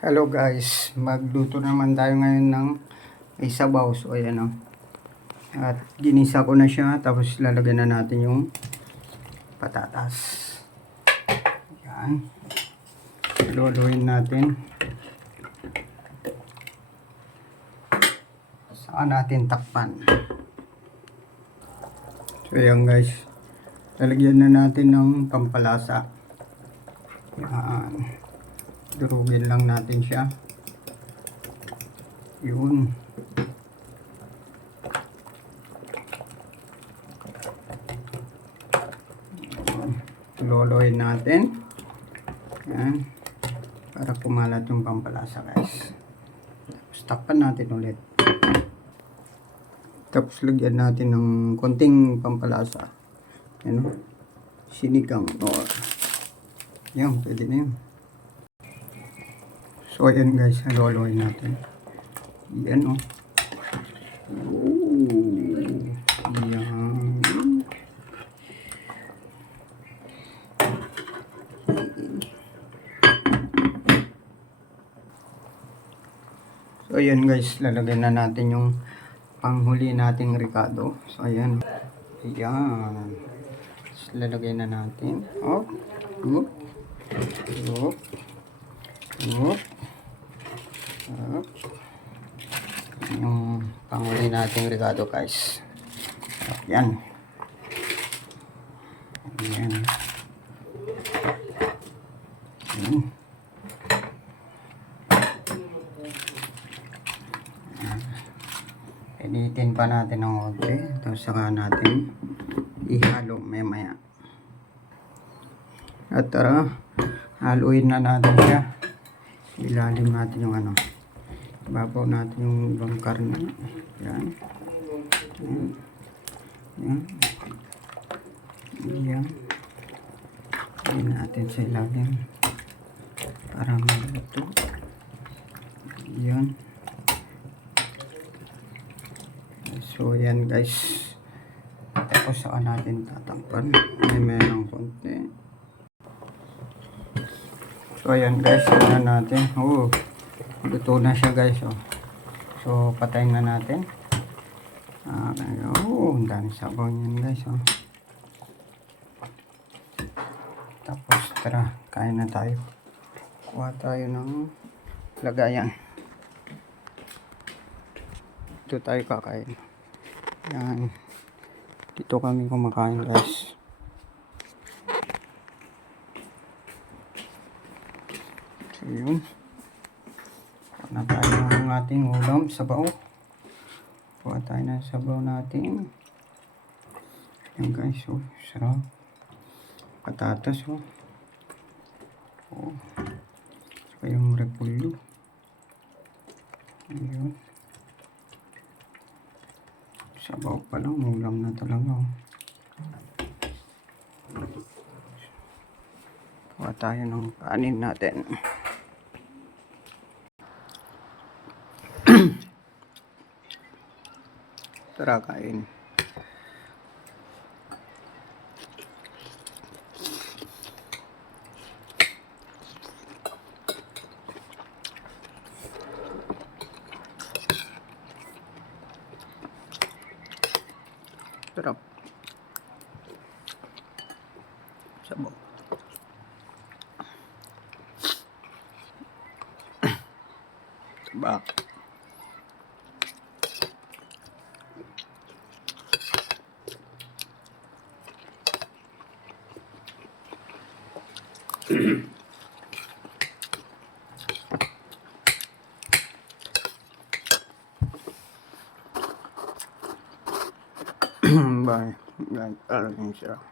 Hello guys, magluto naman tayo ngayon ng isabaw. So ayan o. At ginisa ko na siya, tapos lalagyan na natin yung patatas. Ayan. Luluin natin. Saan natin takpan. So ayan guys, lalagyan na natin ng pampalasa. Ayan. Durugin lang natin siya. Yun. Loloyin natin. Yan. Para kumalat yung pampalasa guys. Tapos takpan natin ulit. Tapos lagyan natin ng konting pampalasa. Yan o. Sinigang or. Yan, pwede na yun. So ayan guys, loloyin natin. Yan o. Yan. So ayan guys, lalagyan na natin yung panghuli nating ricado. So ayan. Ayan. So, lalagyan na natin. Oh. Oop. Oop. Oop. Yung panghuli nating ricado guys. Yan. Yan. Yan. Editin pa natin ng konti. Tapos saka natin ihalo maya. At tara, haluin na natin siya. Ilalim natin yung ano. Babaw natin yung ibang karne. Yan. Yan. Yan. Yan natin sa ilalim. Para maluto. Yan. So yan guys. Tapos saka natin tatakpan. May konti. So ayan guys, tignan natin. Oh, luto na siya guys. Oh. So patayin na natin. Ang dami sabaw niyan guys. Oh. Tapos tara, kain na tayo. Kuha tayo ng lagayan. Dito tayo kakain. Yan. Dito kami kumakain guys. So yun. Kuha na tayo ng ating ulam, sabaw. Kuha tayo ng sabaw natin. Yan guys, oh, sarap. Patatas, oh. Oh. Saka yung repolyo. Ayun. Sabaw pa lang, ulam na talaga, oh. Kuha tayo ng kanin natin. Tara, kain. Sarap. Sabaw. Bak. Bye. Talagang sarap.